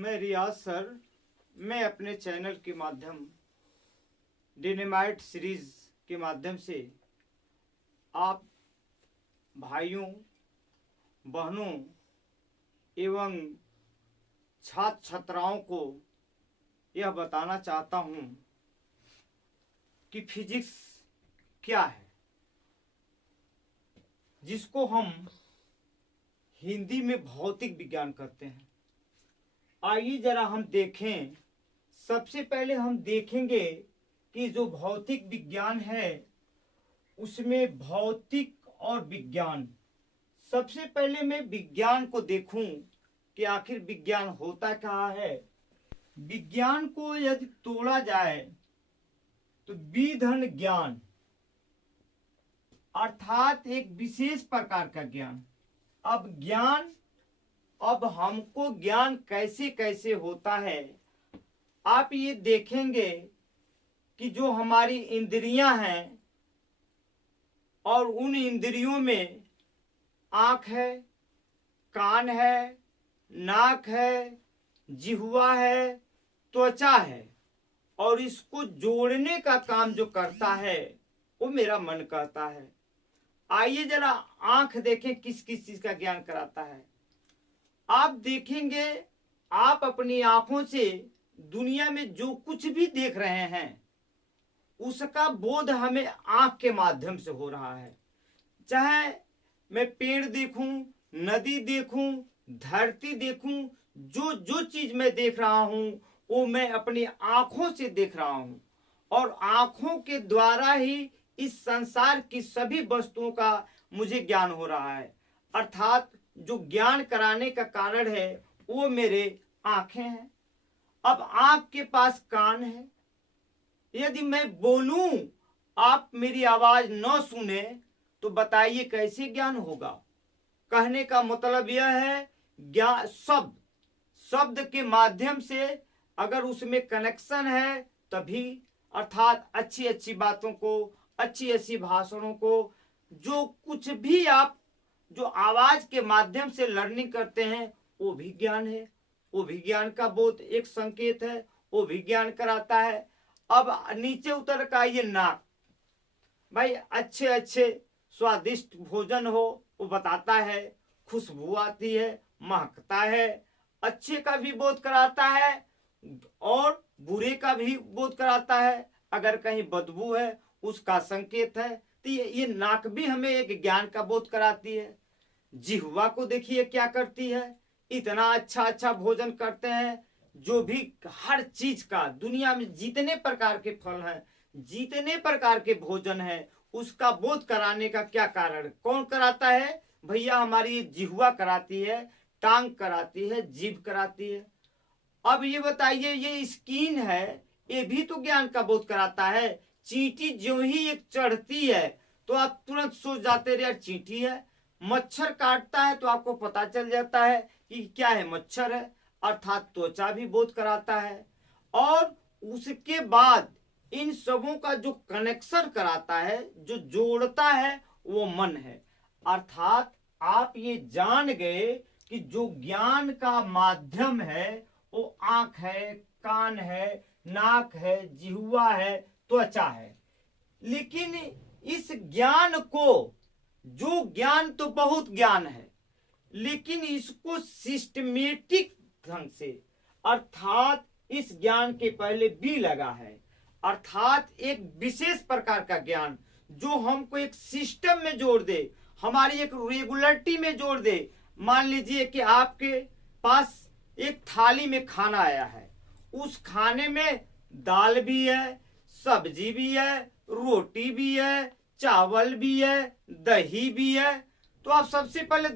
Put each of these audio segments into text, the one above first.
मैं रियाज सर। मैं अपने चैनल के माध्यम डिनेमाइट सीरीज के माध्यम से आप भाइयों बहनों एवं छात्र छात्राओं को यह बताना चाहता हूँ कि फिजिक्स क्या है, जिसको हम हिंदी में भौतिक विज्ञान कहते हैं। आइए जरा हम देखें। सबसे पहले हम देखेंगे कि जो भौतिक विज्ञान है उसमें भौतिक और विज्ञान। सबसे पहले मैं विज्ञान को देखूं कि आखिर विज्ञान होता क्या है। विज्ञान को यदि तोड़ा जाए तो विधन ज्ञान अर्थात एक विशेष प्रकार का ज्ञान। अब हमको ज्ञान कैसे कैसे होता है, आप ये देखेंगे कि जो हमारी इंद्रियां हैं और उन इंद्रियों में आँख है, कान है, नाक है, जिह्वा है, त्वचा है, और इसको जोड़ने का काम जो करता है वो मेरा मन कहता है। आइए जरा आँख देखें किस किस चीज का ज्ञान कराता है। आप देखेंगे, आप अपनी आंखों से दुनिया में जो कुछ भी देख रहे हैं उसका बोध हमें आंख के माध्यम से हो रहा है। चाहे मैं पेड़ देखूं, नदी देखूं, धरती देखूं, जो जो चीज मैं देख रहा हूं वो मैं अपनी आंखों से देख रहा हूं, और आंखों के द्वारा ही इस संसार की सभी वस्तुओं का मुझे ज्ञान हो रहा है। अर्थात जो ज्ञान कराने का कारण है वो मेरे आंखें हैं। अब आंख के पास कान है, यदि मैं बोलूं आप मेरी आवाज न सुने तो बताइए कैसे ज्ञान होगा। कहने का मतलब यह है ज्ञान शब्द के माध्यम से अगर उसमें कनेक्शन है तभी, अर्थात अच्छी अच्छी बातों को, अच्छी अच्छी भाषणों को, जो कुछ भी आप जो आवाज के माध्यम से लर्निंग करते हैं वो भी ज्ञान है। वो भी ज्ञान का बोध एक संकेत है, वो भी ज्ञान कराता है। अब नीचे उतर का ये नाक, भाई अच्छे अच्छे स्वादिष्ट भोजन हो वो बताता है, खुशबू आती है, महकता है, अच्छे का भी बोध कराता है और बुरे का भी बोध कराता है। अगर कहीं बदबू है उसका संकेत है। तो ये नाक भी हमें एक ज्ञान का बोध कराती है। जिह्वा को देखिए क्या करती है, इतना अच्छा अच्छा भोजन करते हैं, जो भी हर चीज का दुनिया में जितने प्रकार के फल हैं, जितने प्रकार के भोजन हैं, उसका बोध कराने का क्या कारण, कौन कराता है भैया? हमारी जिह्वा कराती है, टांग कराती है, जीभ कराती है। अब ये बताइए, ये स्किन है, ये भी तो ज्ञान का बोध कराता है। चींटी जो ही एक चढ़ती है तो आप तुरंत सोच जाते रे यार चींटी है। मच्छर काटता है तो आपको पता चल जाता है कि क्या है, मच्छर है। अर्थात त्वचा भी बोध कराता है। और उसके बाद इन सबों का जो कनेक्शन कराता है, जो जोड़ता है, वो मन है। अर्थात आप ये जान गए कि जो ज्ञान का माध्यम है वो आंख है, कान है, नाक है, जिह्वा है, त्वचा है। लेकिन इस ज्ञान को, जो ज्ञान तो बहुत ज्ञान है, लेकिन इसको सिस्टमेटिक ढंग से, अर्थात इस ज्ञान के पहले बी लगा है, अर्थात एक विशेष प्रकार का ज्ञान जो हमको एक सिस्टम में जोड़ दे, हमारी एक रेगुलरिटी में जोड़ दे। मान लीजिए कि आपके पास एक थाली में खाना आया है, उस खाने में दाल भी है, सब्जी भी है, रोटी भी है, चावल भी है, दही भी है। तो आप सबसे पहले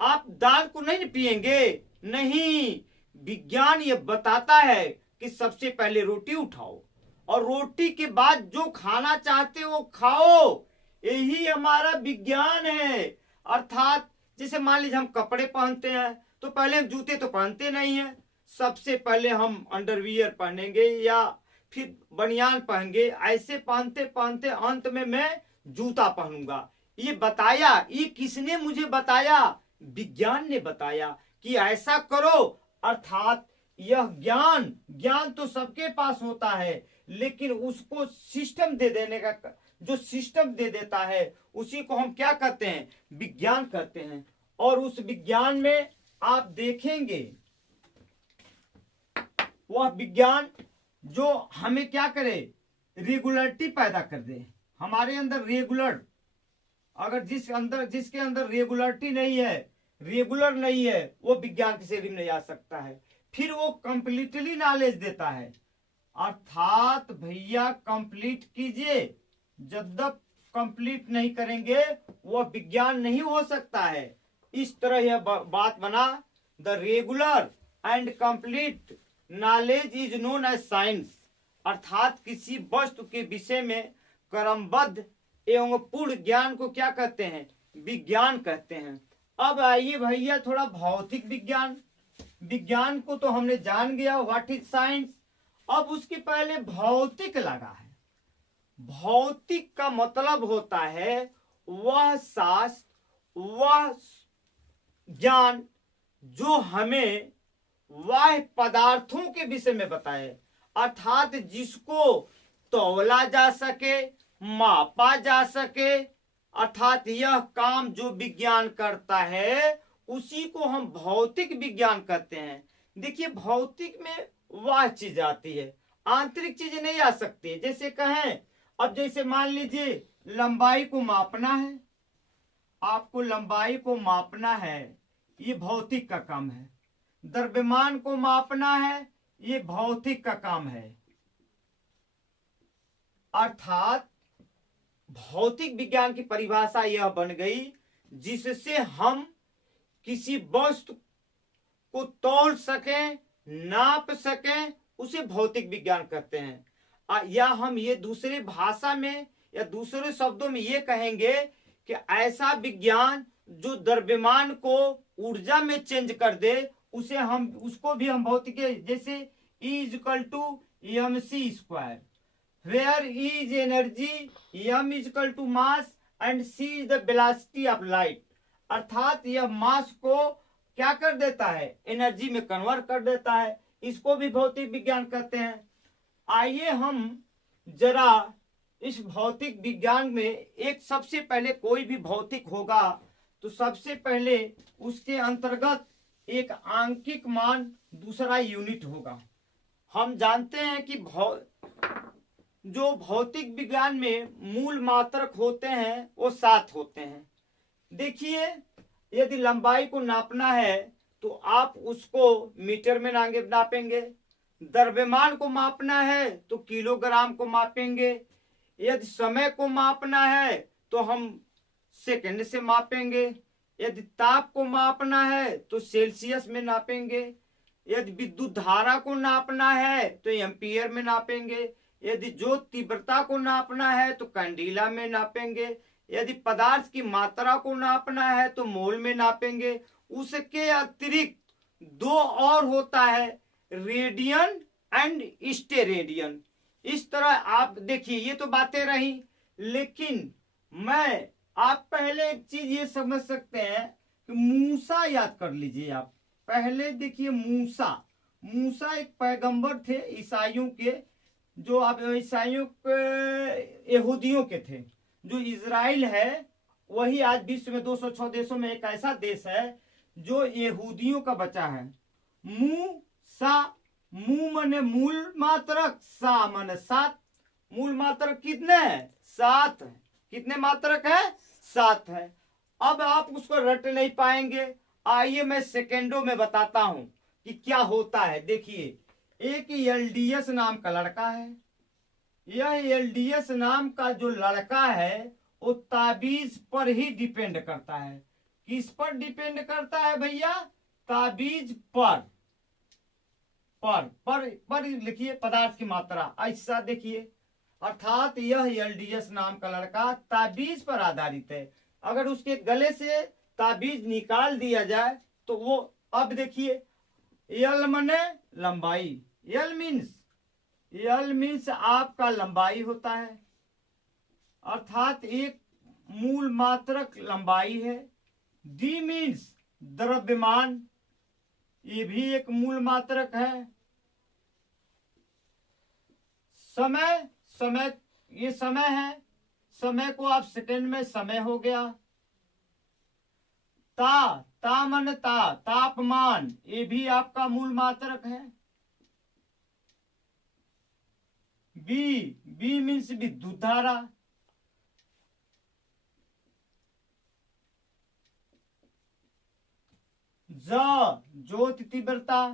आप दाल को नहीं पिएंगे, नहीं। विज्ञान ये बताता है कि सबसे पहले रोटी उठाओ और रोटी के बाद जो खाना चाहते हो खाओ। यही हमारा विज्ञान है। अर्थात जैसे मान लीजिए हम कपड़े पहनते हैं तो पहले हम जूते तो पहनते नहीं है, सबसे पहले हम अंडरवियर पहनेंगे या फिर बनियान पहनेंगे। ऐसे पहनते पहनते अंत में मैं जूता पहनूंगा। ये बताया, ये किसने मुझे बताया? विज्ञान ने बताया कि ऐसा करो, अर्थात यह ज्ञान ज्ञान तो सबके पास होता है, लेकिन उसको सिस्टम दे देने का, जो सिस्टम दे देता है उसी को हम क्या कहते हैं, विज्ञान कहते हैं। और उस विज्ञान में आप देखेंगे वह विज्ञान जो हमें क्या करे, रेगुलरिटी पैदा कर दे हमारे अंदर। रेगुलर, अगर जिसके अंदर रेगुलरिटी नहीं है, रेगुलर नहीं है, वो विज्ञान की श्रेणी में नहीं आ सकता है। फिर वो कंप्लीटली नॉलेज देता है। अर्थात भैया कंप्लीट कीजिए, जब तक कंप्लीट नहीं करेंगे वो विज्ञान नहीं हो सकता है। इस तरह यह बात बना, the regular and complete knowledge is known as science. अर्थात किसी वस्तु के विषय में क्रमबद्ध एवं पूर्ण ज्ञान को क्या कहते हैं, विज्ञान कहते हैं। अब आइए भैया थोड़ा भौतिक विज्ञान। विज्ञान को तो हमने जान गया व्हाट इज साइंस। अब उसके पहले भौतिक लगा है। भौतिक का मतलब होता है वह शास्त्र, वह ज्ञान जो हमें वह पदार्थों के विषय में बताए, अर्थात जिसको तौला जा सके, मापा जा सके। अर्थात यह काम जो विज्ञान करता है उसी को हम भौतिक विज्ञान कहते हैं। देखिए भौतिक में वह चीज आती है, आंतरिक चीज नहीं आ सकती। जैसे कहें, अब जैसे मान लीजिए लंबाई को मापना है, आपको लंबाई को मापना है, ये भौतिक का काम है। द्रव्यमान को मापना है, ये भौतिक का काम है। अर्थात भौतिक विज्ञान की परिभाषा यह बन गई जिससे हम किसी वस्तु को तौल सकें, नाप सकें, उसे भौतिक विज्ञान कहते हैं। या हम ये दूसरे भाषा में या दूसरे शब्दों में ये कहेंगे कि ऐसा विज्ञान जो द्रव्यमान को ऊर्जा में चेंज कर दे, उसे हम उसको भी हम भौतिक, जैसे E = mc², where E is energy, m = mass and c is the velocity of light। अर्थात यह मास को क्या कर देता है, एनर्जी में कन्वर्ट कर देता है। इसको भी भौतिक विज्ञान कहते हैं। आइए हम जरा इस भौतिक विज्ञान में एक, सबसे पहले कोई भी भौतिक होगा तो सबसे पहले उसके अंतर्गत एक आंकिक मान, दूसरा यूनिट होगा। हम जानते हैं कि जो भौतिक विज्ञान में मूल मात्रक होते हैं वो 7 होते हैं। देखिए यदि लंबाई को नापना है तो आप उसको मीटर में नापेंगे। द्रव्यमान को मापना है तो किलोग्राम को मापेंगे। यदि समय को मापना है तो हम सेकंड से मापेंगे। यदि ताप को मापना है तो सेल्सियस में नापेंगे। यदि विद्युत धारा को नापना है तो एम्पियर में नापेंगे। यदि ज्योत तीव्रता को नापना है तो कैंडिला में नापेंगे। यदि पदार्थ की मात्रा को नापना है तो मोल में नापेंगे। उसके अतिरिक्त 2 और होता है, रेडियन एंड स्टेरेडियन। इस तरह आप देखिए, ये तो बातें रही, लेकिन आप पहले एक चीज ये समझ सकते हैं कि मूसा याद कर लीजिए। आप पहले देखिए मूसा एक पैगंबर थे ईसाइयों के, जो अब ईसाइयों के यहूदियों के थे। जो इजराइल है वही आज विश्व में 206 देशों में एक ऐसा देश है जो यहूदियों का बचा है। मू माने मूल मात्रक, सा माने 7। मूल मात्रक कितने हैं, 7 है। कितने मात्रक है, 7 है। अब आप उसको रट नहीं पाएंगे। आइए मैं सेकेंडों में बताता हूं कि क्या होता है। देखिए एक एलडीएस नाम का लड़का है। यह एलडीएस नाम का जो लड़का है वो ताबीज पर ही डिपेंड करता है। किस पर डिपेंड करता है भैया, ताबीज पर लिखिए पदार्थ की मात्रा, ऐसा देखिए। अर्थात यह एलडीएस नाम का लड़का ताबीज पर आधारित है। अगर उसके गले से ताबीज निकाल दिया जाए तो वो, अब देखिए यल माने लंबाई, यल मीन्स आपका लंबाई होता है। अर्थात एक मूल मात्रक लंबाई है। डी मीन्स द्रव्यमान, ये भी एक मूल मात्रक है। समय, समय ये समय है, समय को आप सेकंड में समय हो गया। ता मन तापमान, ये भी आपका मूल मात्रक है। बी मीन्स विद्युत धारा। ज्योति तीव्रता।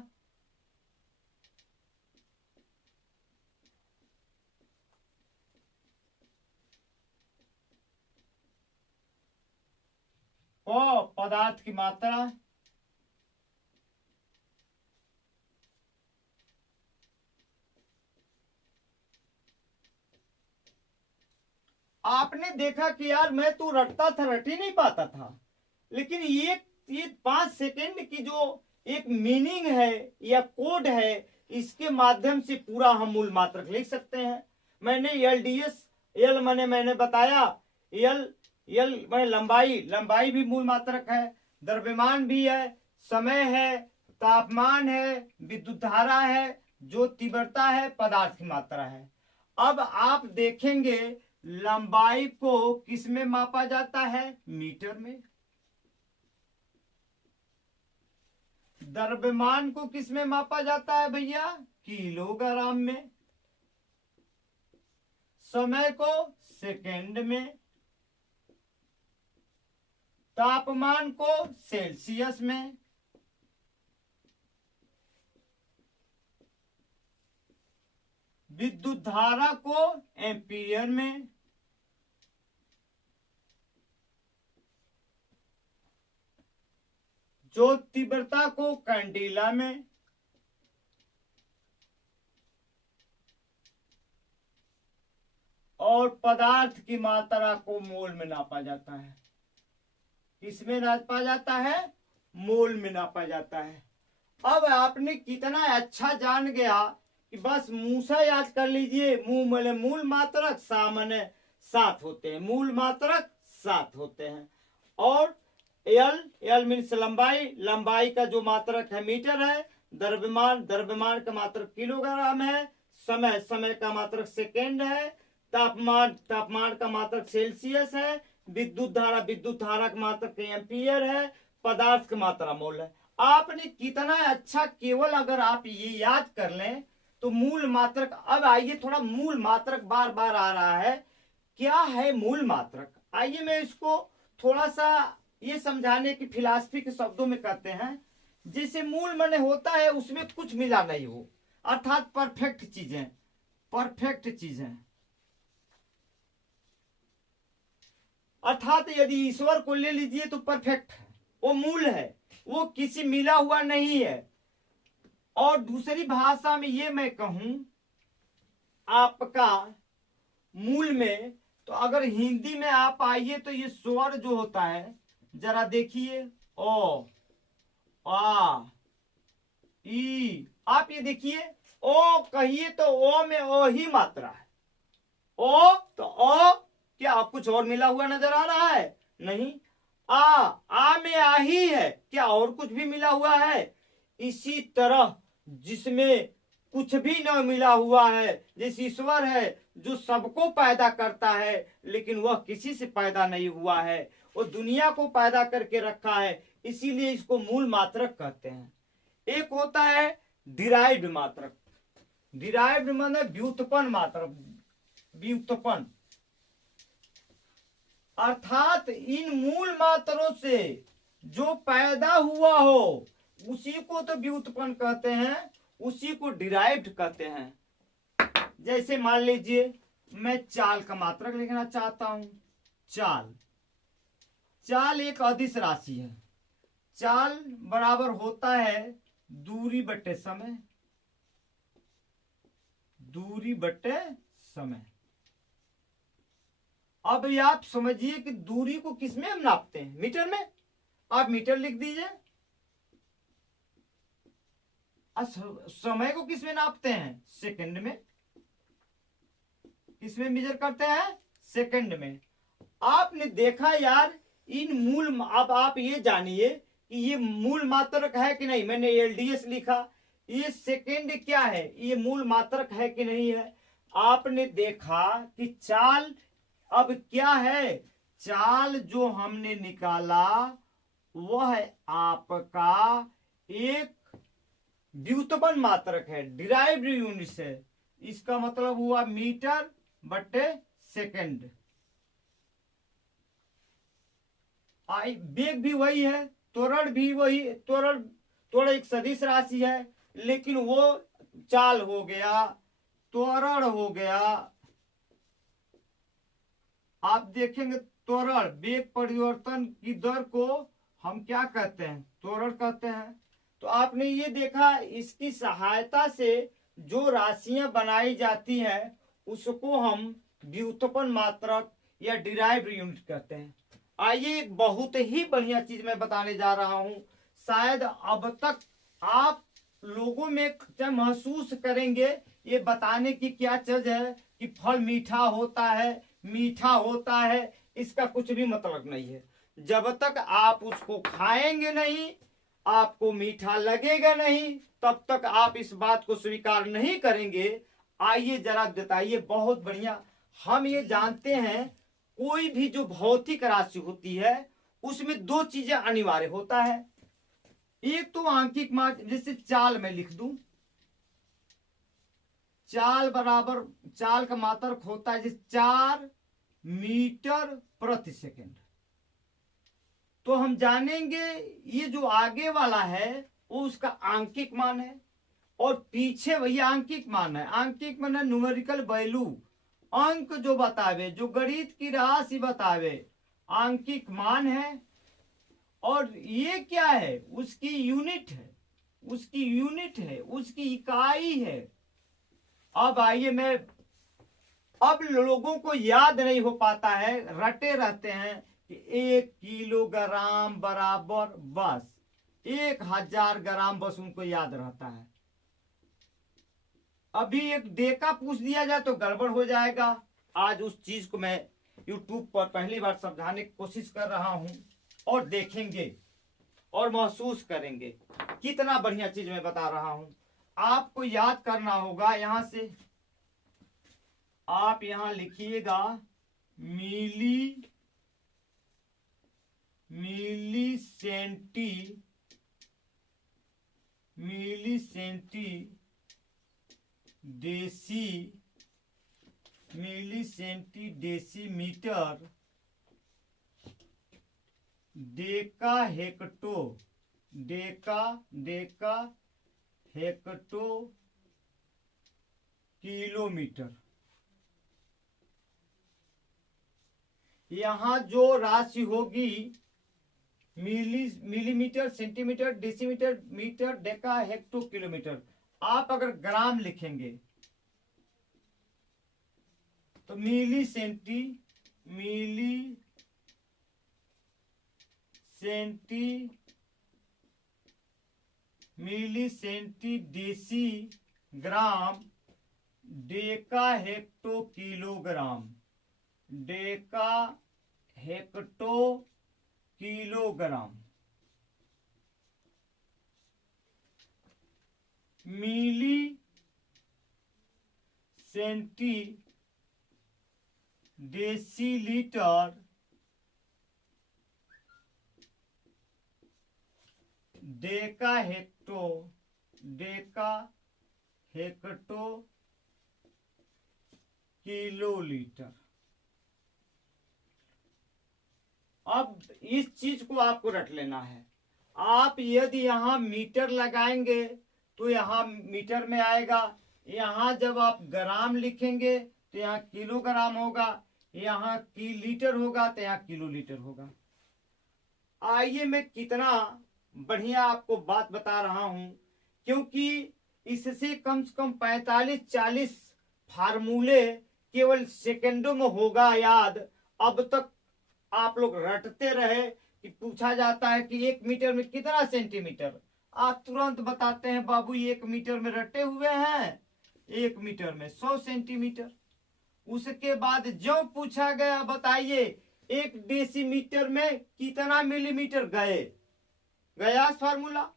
पदार्थ की मात्रा। आपने देखा कि यार मैं तो रटता था, रट ही नहीं पाता था, लेकिन ये 5 सेकेंड की जो एक मीनिंग है या कोड है, इसके माध्यम से पूरा हम मूल मात्रक लिख सकते हैं। मैंने LDS, एल मैंने बताया, एल मैंने लंबाई भी मूल मात्रक है, द्रव्यमान भी है, समय है, तापमान है, विद्युत धारा है, जो तीव्रता है, पदार्थ की मात्रा है। अब आप देखेंगे लंबाई को किस में मापा जाता है? मीटर में। द्रव्यमान को किस में मापा जाता है भैया? किलोग्राम में। समय को सेकंड में। तापमान को सेल्सियस में। विद्युत धारा को एम्पियर में। जो तीव्रता को कैंडेला में। और पदार्थ की मात्रा को मोल में नापा जाता है। किसमें नापा जाता है? मोल में नापा जाता है। अब आपने कितना अच्छा जान गया कि बस मूसा याद कर लीजिए। मूल मात्रक सामान्य 7 होते हैं, मूल मात्रक 7 होते हैं। और एल मीन्स लंबाई का जो मात्रक है मीटर है। द्रव्यमान का मात्रक किलोग्राम है। समय का मात्रक सेकेंड है। तापमान का मात्रक सेल्सियस है। विद्युत धारा का मात्रक एम्पियर है। पदार्थ की मात्रा मोल है। आपने कितना अच्छा, केवल अगर आप ये याद कर लें तो मूल मात्रक। अब आइए थोड़ा मूल मात्रक बार बार आ रहा है, क्या है मूल मात्रक? आइए मैं इसको थोड़ा सा ये समझाने की फिलॉसफी के शब्दों में कहते हैं। जैसे मूल माने होता है उसमें कुछ मिला नहीं हो, अर्थात परफेक्ट चीजें। अर्थात यदि ईश्वर को ले लीजिए तो परफेक्ट है, वो मूल है, वो किसी मिला हुआ नहीं है। और दूसरी भाषा में ये मैं कहूं आपका मूल में, तो अगर हिंदी में आप आइए तो ये स्वर जो होता है जरा देखिए, ओ आ ई, आप ये देखिए ओ कहिए तो ओ में ओ ही मात्रा है। ओ तो ओ, क्या कुछ और मिला हुआ नजर आ रहा है? नहीं। आ में आ ही है, क्या और कुछ भी मिला हुआ है? इसी तरह जिसमें कुछ भी न मिला हुआ है, जिस ईश्वर है जो सबको पैदा करता है लेकिन वह किसी से पैदा नहीं हुआ है, वो दुनिया को पैदा करके रखा है, इसीलिए इसको मूल मात्रक कहते हैं। एक होता है डिराइव्ड मात्रक। डिराइव्ड माने व्युत्पन्न मात्रक, व्युत्पन्न। अर्थात इन मूल मात्रों से जो पैदा हुआ हो उसी को तो व्युत्पन्न कहते हैं, उसी को डिराइव्ड कहते हैं। जैसे मान लीजिए मैं चाल का मात्रक लिखना चाहता हूं। चाल एक अदिश राशि है। चाल बराबर होता है दूरी बटे समय। दूरी बटे समय। अब ये आप समझिए कि दूरी को किसमें हम नापते हैं? मीटर में। आप मीटर लिख दीजिए। समय को किसमें नापते हैं? सेकंड में। किसमें मेजर करते हैं? सेकंड में। आपने देखा यार इन मूल, अब आप ये जानिए कि ये मूल मात्रक है कि नहीं, मैंने LDS लिखा, ये सेकेंड क्या है, ये मूल मात्रक है कि नहीं है। आपने देखा कि चाल अब क्या है, चाल जो हमने निकाला वह आपका एक व्युत्पन्न मात्रक है, डिराइव्ड यूनिट है। इसका मतलब हुआ मीटर बटे सेकंड। वेग भी वही है, त्वरण भी वही, त्वरण एक सदिश राशि है, लेकिन वो चाल हो गया, त्वरण हो गया। आप देखेंगे त्वरण वेग परिवर्तन की दर को हम क्या कहते हैं, त्वरण कहते हैं। तो आपने ये देखा, इसकी सहायता से जो राशियां बनाई जाती हैं उसको हम व्युत्पन्न मात्रक या डिराइव्ड यूनिट कहते हैं। आइए एक बहुत ही बढ़िया चीज मैं बताने जा रहा हूं, शायद अब तक आप लोगों में क्या महसूस करेंगे, ये बताने की क्या चीज है कि फल मीठा होता है, मीठा होता है, इसका कुछ भी मतलब नहीं है। जब तक आप उसको खाएंगे नहीं, आपको मीठा लगेगा नहीं, तब तक आप इस बात को स्वीकार नहीं करेंगे। आइए जरा बताइए, बहुत बढ़िया। हम ये जानते हैं कोई भी जो भौतिक राशि होती है उसमें दो चीजें अनिवार्य होता है, एक तो आंकिक मान, जैसे चाल में लिख दूं, चाल बराबर, चाल का मात्रक होता है जैसे 4 मीटर प्रति सेकंड। तो हम जानेंगे ये जो आगे वाला है वो उसका आंकिक मान है, और पीछे वही आंकिक मान है। आंकिक मान है न्यूमेरिकल वैल्यू, अंक जो बतावे, जो गणित की राशि बतावे, आंकिक मान है। और ये क्या है, उसकी यूनिट है, उसकी यूनिट है, उसकी इकाई है। अब आइए, मैं अब लोगों को याद नहीं हो पाता है, रटे रहते हैं कि 1 किलोग्राम बराबर बस 1000 ग्राम, बस उनको याद रहता है। अभी एक डेका पूछ दिया जाए तो गड़बड़ हो जाएगा। आज उस चीज को मैं YouTube पर पहली बार समझाने की कोशिश कर रहा हूं, और देखेंगे और महसूस करेंगे कितना बढ़िया चीज मैं बता रहा हूं। आपको याद करना होगा, यहां से आप यहां लिखिएगा milli centi decimetre deca hecto kilometre. यहां जो राशि होगी millimetre, centimetre, decimetre, metre, deca, hecto kilometre. आप अगर ग्राम लिखेंगे तो milli centi deci gram, deca hecto kilogram, deca hecto kilogram. Milli centi decilitre, deca hecto kilolitre. अब इस चीज को आपको रट लेना है। आप यदि यहां मीटर लगाएंगे तो यहां मीटर में आएगा, यहां जब आप ग्राम लिखेंगे तो यहाँ किलोग्राम होगा, यहाँ की लीटर होगा तो यहाँ किलोलीटर होगा। आइए मैं कितना बढ़िया आपको बात बता रहा हूं, क्योंकि इससे कम से कम 45-40 फार्मूले केवल सेकंडों में होगा याद। अब तक आप लोग रटते रहे कि पूछा जाता है कि 1 मीटर में कितना सेंटीमीटर, आप तुरंत बताते हैं बाबू 1 मीटर में रटे हुए हैं, 1 मीटर में 100 सेंटीमीटर। उसके बाद जो पूछा गया बताइए 1 डेसीमीटर में कितना मिलीमीटर गए, गयास फार्मूला।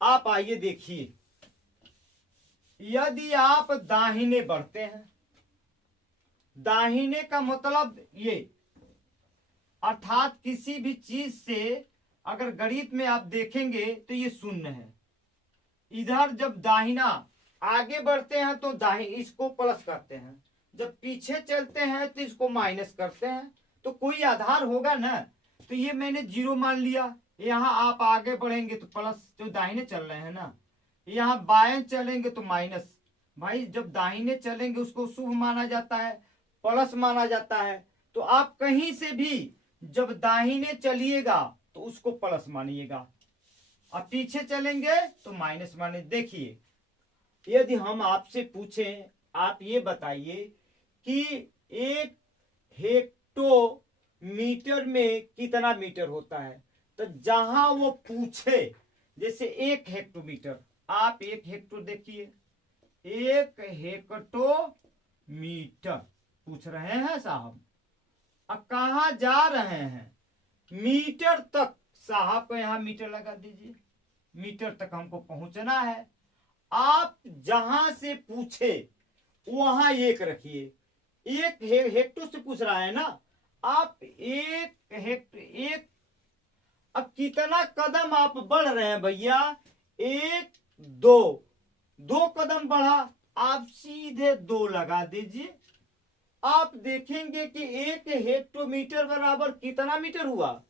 आप आइए देखिए, यदि आप दाहिने बढ़ते हैं, दाहिने का मतलब ये, अर्थात किसी भी चीज से अगर गणित में आप देखेंगे तो ये शून्य है। इधर जब दाहिना आगे बढ़ते हैं तो इसको प्लस करते हैं, जब पीछे चलते हैं तो इसको माइनस करते हैं, तो कोई आधार होगा ना। तो ये मैंने जीरो मान लिया। यहाँ आप आगे बढ़ेंगे तो प्लस, जो दाहिने चल रहे हैं ना, यहाँ बाएं चलेंगे तो माइनस। भाई जब दाहिने चलेंगे उसको शुभ माना जाता है, प्लस माना जाता है। तो आप कहीं से भी जब दाहिने चलिएगा तो उसको प्लस मानिएगा, और पीछे चलेंगे तो माइनस माने। देखिए, यदि हम आपसे पूछें, आप ये बताइए कि एक हेक्टोमीटर में कितना मीटर होता है, तो जहां वो पूछे, जैसे 1 हेक्टोमीटर, आप 1 हेक्टो देखिए, 1 हेक्टोमीटर पूछ रहे हैं साहब, अब कहा जा रहे हैं, मीटर तक। साहब को यहां मीटर लगा दीजिए, मीटर तक हमको पहुंचना है। आप जहां से पूछे वहां 1 रखिए, 1 हेक्टो से पूछ रहा है ना, आप 1 हेक्टो, अब कितना कदम आप बढ़ रहे हैं भैया, 1 2 कदम बढ़ा, आप सीधे 2 लगा दीजिए। आप देखेंगे कि 1 हेक्टोमीटर बराबर कितना मीटर हुआ,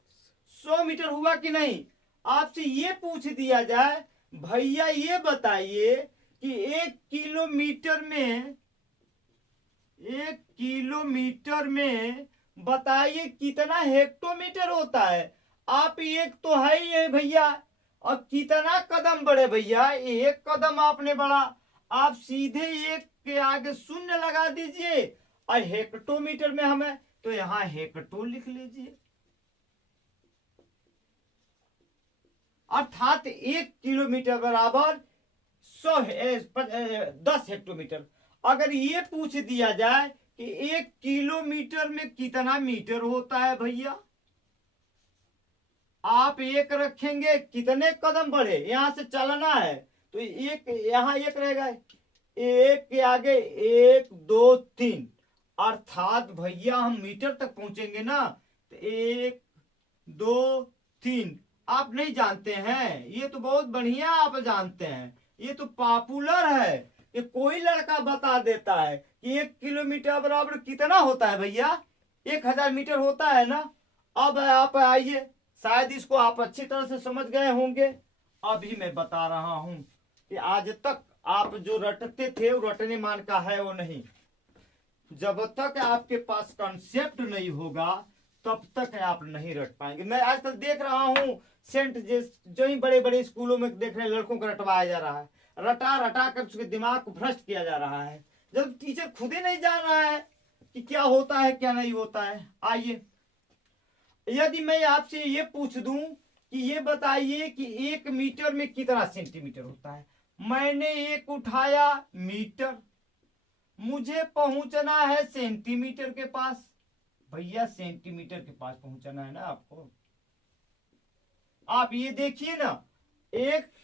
100 मीटर हुआ कि नहीं। आपसे ये पूछ दिया जाए, भैया ये बताइए कि 1 किलोमीटर में बताइए कितना हेक्टोमीटर होता है। आप 1 तो है ही है भैया, और कितना कदम बढ़े भैया, 1 कदम आपने बढ़ा, आप सीधे 1 के आगे 0 लगा दीजिए, और हेक्टोमीटर में हमें, तो यहां हेक्टो लिख लीजिए। अर्थात 1 किलोमीटर बराबर 10 हेक्टोमीटर। अगर ये पूछ दिया जाए कि 1 किलोमीटर में कितना मीटर होता है भैया, आप 1 रखेंगे, कितने कदम बढ़े, यहां से चलना है तो 1, यहां 1 रहेगा, 1 के आगे 1 2 3, अर्थात भैया हम मीटर तक पहुंचेंगे ना, तो 1 2 3। आप नहीं जानते हैं, ये तो बहुत बढ़िया आप जानते हैं, ये तो पॉपुलर है कि कोई लड़का बता देता है कि 1 किलोमीटर बराबर कितना होता है भैया, 1000 मीटर होता है ना। अब आप आइए, शायद इसको आप अच्छी तरह से समझ गए होंगे। अभी मैं बता रहा हूं कि आज तक आप जो रटते थे वो रटने मान का है वो नहीं। जब तक आपके पास कंसेप्ट नहीं होगा तब तक आप नहीं रट पाएंगे। मैं आजकल देख रहा हूं सेंट जो ही बड़े बड़े स्कूलों में देख रहे हैं, लड़कों को रटवाया जा रहा है, रटा रटा कर उसके दिमाग को भ्रष्ट किया जा रहा है, जब टीचर खुद ही नहीं जान रहा है कि क्या होता है क्या नहीं होता है। आइए, यदि मैं आपसे ये पूछ दूं कि ये बताइए कि 1 मीटर में कितना सेंटीमीटर होता है, मैंने 1 उठाया मीटर, मुझे पहुंचना है सेंटीमीटर के पास। भैया सेंटीमीटर के पास पहुंचना है ना आपको, आप ये देखिए ना,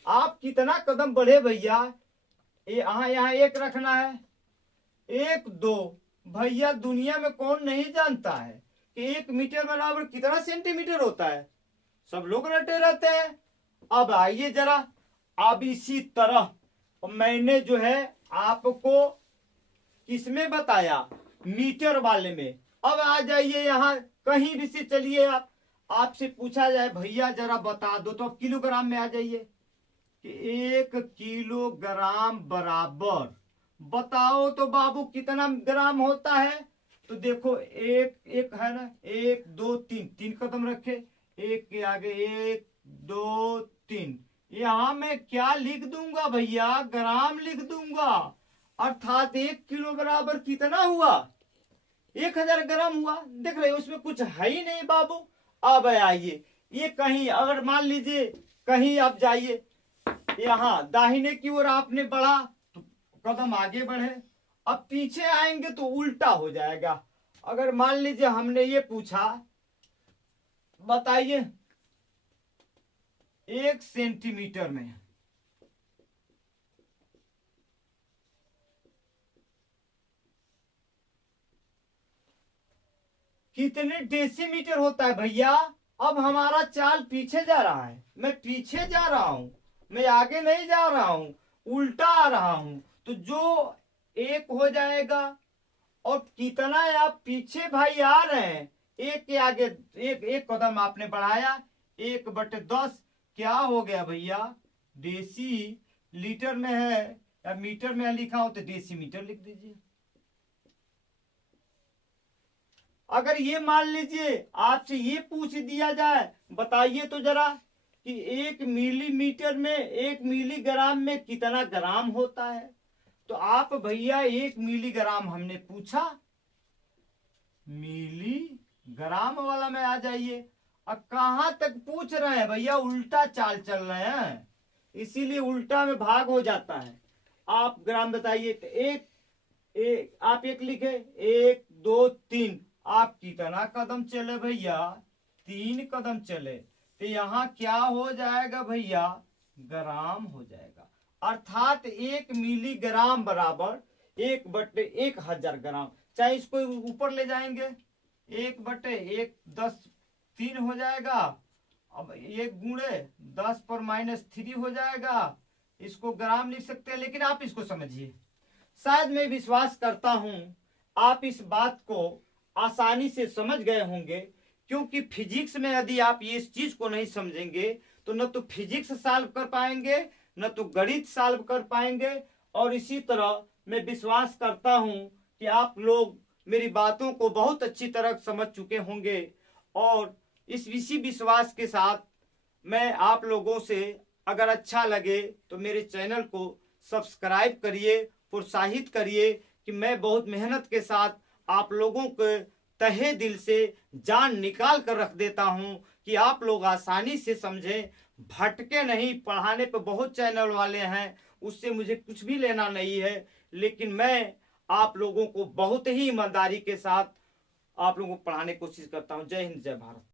आप कितना कदम बढ़े भैया, यहाँ 1 रखना है, 1 2। भैया दुनिया में कौन नहीं जानता है कि 1 मीटर बराबर कितना सेंटीमीटर होता है, सब लोग रटे रहते हैं। अब आइए जरा, अब इसी तरह मैंने जो है आपको किसमें बताया, मीटर वाले में। अब आ जाइए यहाँ कहीं भी से चलिए, आपसे पूछा जाए भैया जरा बता दो, तो अब किलोग्राम में आ जाइए कि 1 किलोग्राम बराबर, बताओ तो बाबू कितना ग्राम होता है। तो देखो 1 है ना, 1 2 3 कदम रखे, 1 के आगे 1 2 3, यहां मैं क्या लिख दूंगा भैया, ग्राम लिख दूंगा। अर्थात 1 किलो बराबर कितना हुआ, 1000 ग्राम हुआ। देख रहे उसमें कुछ है ही नहीं बाबू। अब आइए, ये कहीं अगर मान लीजिए कहीं आप जाइए, यहाँ दाहिने की ओर आपने बढ़ा तो कदम आगे बढ़े, अब पीछे आएंगे तो उल्टा हो जाएगा। अगर मान लीजिए हमने ये पूछा, बताइए 1 सेंटीमीटर में। कितने डेसीमीटर होता है भैया? अब हमारा चाल पीछे जा रहा है, मैं पीछे जा रहा हूं, मैं आगे नहीं जा रहा हूं, उल्टा आ रहा हूं। तो जो 1 हो जाएगा, और कितना है आप पीछे भाई आ रहे हैं, 1 के आगे एक कदम आपने बढ़ाया, 1/10 क्या हो गया भैया? डेसी लीटर में है या मीटर में लिखा हो तो डेसीमीटर लिख दीजिए। अगर ये मान लीजिए आपसे ये पूछ दिया जाए, बताइए तो जरा कि 1 मिलीमीटर में 1 मिलीग्राम में कितना ग्राम होता है? तो आप भैया 1 मिलीग्राम हमने पूछा, मिलीग्राम वाला में आ जाइए। अब कहां तक पूछ रहे हैं भैया? उल्टा चाल चल रहे हैं, इसीलिए उल्टा में भाग हो जाता है। आप ग्राम बताइए तो आप 1 लिखे, 1 2 3, आप कितना कदम चले भैया? 3 कदम चले। तो यहाँ क्या हो जाएगा भैया? ग्राम हो जाएगा। अर्थात 1 मिलीग्राम बराबर 1/1000 ग्राम। चाहे इसको ऊपर ले जाएंगे, 1/1 10 3 हो जाएगा। अब 1 गुणे 10 पर -3 हो जाएगा। इसको ग्राम लिख सकते हैं, लेकिन आप इसको समझिए। शायद मैं विश्वास करता हूं आप इस बात को आसानी से समझ गए होंगे, क्योंकि फिजिक्स में यदि आप इस चीज को नहीं समझेंगे तो न तो फिजिक्स सॉल्व कर पाएंगे, न तो गणित सॉल्व कर पाएंगे। और इसी तरह मैं विश्वास करता हूं कि आप लोग मेरी बातों को बहुत अच्छी तरह समझ चुके होंगे। और इसी विश्वास के साथ मैं आप लोगों से, अगर अच्छा लगे तो मेरे चैनल को सब्सक्राइब करिए, प्रोत्साहित करिए कि मैं बहुत मेहनत के साथ आप लोगों के तहे दिल से जान निकाल कर रख देता हूं कि आप लोग आसानी से समझें, भटके नहीं। पढ़ाने पे बहुत चैनल वाले हैं, उससे मुझे कुछ भी लेना नहीं है, लेकिन मैं आप लोगों को बहुत ही ईमानदारी के साथ आप लोगों को पढ़ाने की कोशिश करता हूं। जय हिंद, जय भारत।